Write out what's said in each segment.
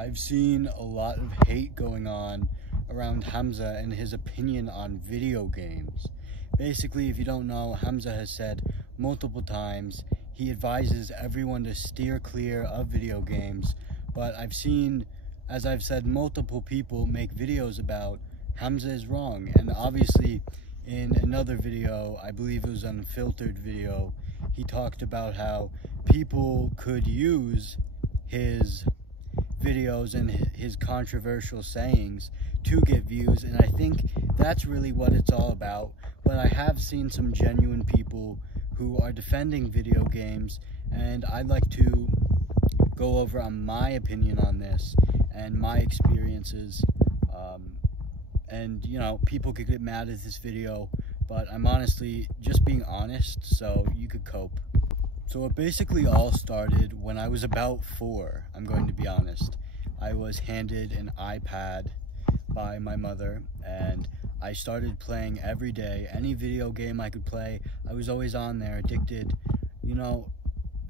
I've seen a lot of hate going on around Hamza and his opinion on video games. Basically, if you don't know, Hamza has said multiple times he advises everyone to steer clear of video games, but I've seen, as I've said, multiple people make videos about Hamza is wrong. And obviously in another video, I believe it was an unfiltered video, he talked about how people could use his videos and his controversial sayings to get views, and I think that's really what it's all about. But I have seen some genuine people who are defending video games, and I'd like to go over on my opinion on this and my experiences. And you know, people could get mad at this video, but I'm honestly just being honest so you could cope. So it basically all started when I was about 4, I'm going to be honest. I was handed an iPad by my mother, and I started playing every day. Any video game I could play, I was always on there, addicted, you know,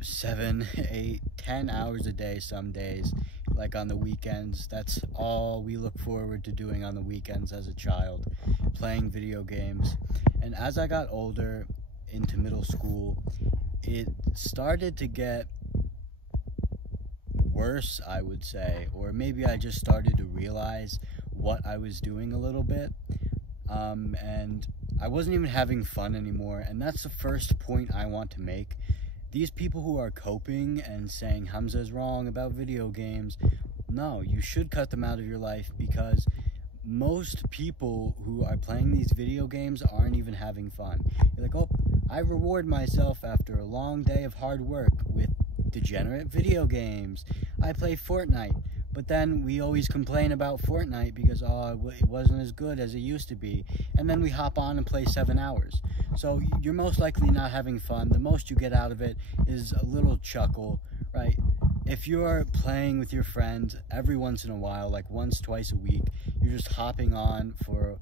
7, 8, 10 hours a day some days, like on the weekends. That's all we look forward to doing on the weekends as a child, playing video games. And as I got older, into middle school, it started to get worse, I would say, or maybe I just started to realize what I was doing a little bit, and I wasn't even having fun anymore. And that's the first point I want to make. These people who are coping and saying Hamza's wrong about video games, no, you should cut them out of your life, because most people who are playing these video games aren't even having fun. You're like, oh, I reward myself after a long day of hard work with degenerate video games. I play Fortnite, but then we always complain about Fortnite because, oh, it wasn't as good as it used to be, and then we hop on and play 7 hours. So you're most likely not having fun. The most you get out of it is a little chuckle, right? If you're playing with your friends every once in a while, like once, twice a week, you're just hopping on for,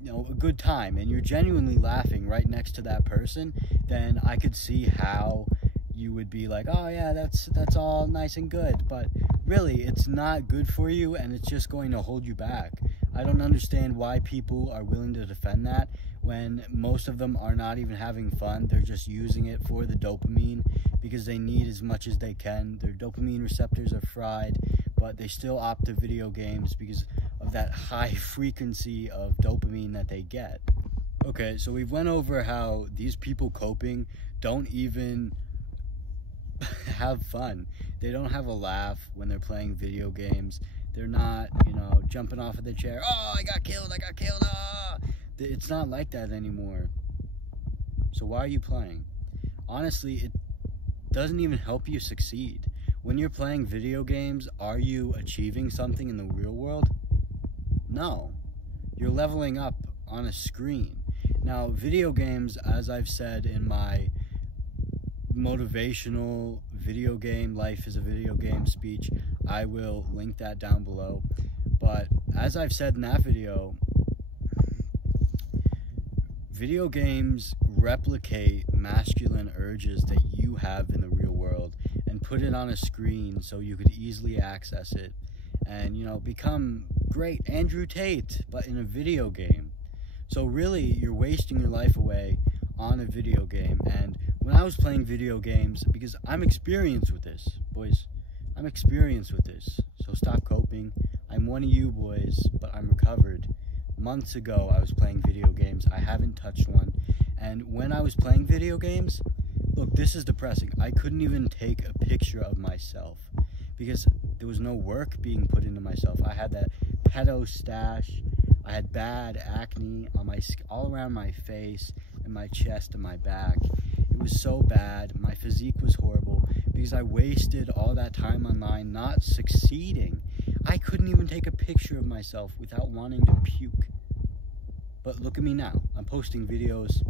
you know, a good time, and you're genuinely laughing right next to that person, then I could see how you would be like, oh yeah, that's all nice and good, but really it's not good for you, and it's just going to hold you back. I don't understand why people are willing to defend that when most of them are not even having fun. They're just using it for the dopamine because they need as much as they can. Their dopamine receptors are fried, but they still opt to video games because of that high frequency of dopamine that they get. Okay, so we've went over how these people coping don't even have fun. They don't have a laugh when they're playing video games. They're not, you know, jumping off of the chair, oh, I got killed, ah! It's not like that anymore. So why are you playing? Honestly, it doesn't even help you succeed. When you're playing video games, are you achieving something in the real world? No. You're leveling up on a screen. Now, video games, as I've said in my motivational video game, life is a video game speech, I will link that down below. But as I've said in that video, video games replicate masculine urges that you have in the real world and put it on a screen so you could easily access it and, you know, become great Andrew Tate, but in a video game. So really, you're wasting your life away on a video game. And when I was playing video games, because I'm experienced with this, boys, I'm experienced with this, so stop coping. I'm one of you boys, but I'm recovered. Months ago, I was playing video games. I haven't touched one. And when I was playing video games, look, this is depressing. I couldn't even take a picture of myself because there was no work being put into myself. I had that pedo stash. I had bad acne on all around my face and my chest and my back. It was so bad. My physique was horrible because I wasted all that time online not succeeding. I couldn't even take a picture of myself without wanting to puke. But look at me now. I'm posting videos.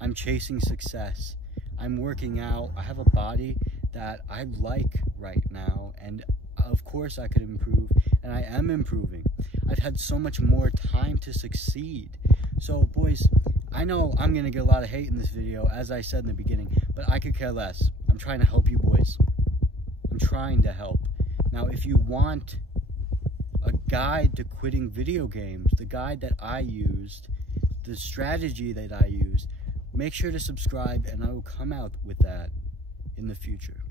I'm chasing success. I'm working out. I have a body that I like right now, and of course I could improve, and I am improving. I've had so much more time to succeed. So boys, I know I'm gonna get a lot of hate in this video, as I said in the beginning, but I could care less. I'm trying to help you boys. I'm trying to help. Now, if you want a guide to quitting video games, the guide that I used, the strategy that I used, make sure to subscribe, and I will come out with that in the future.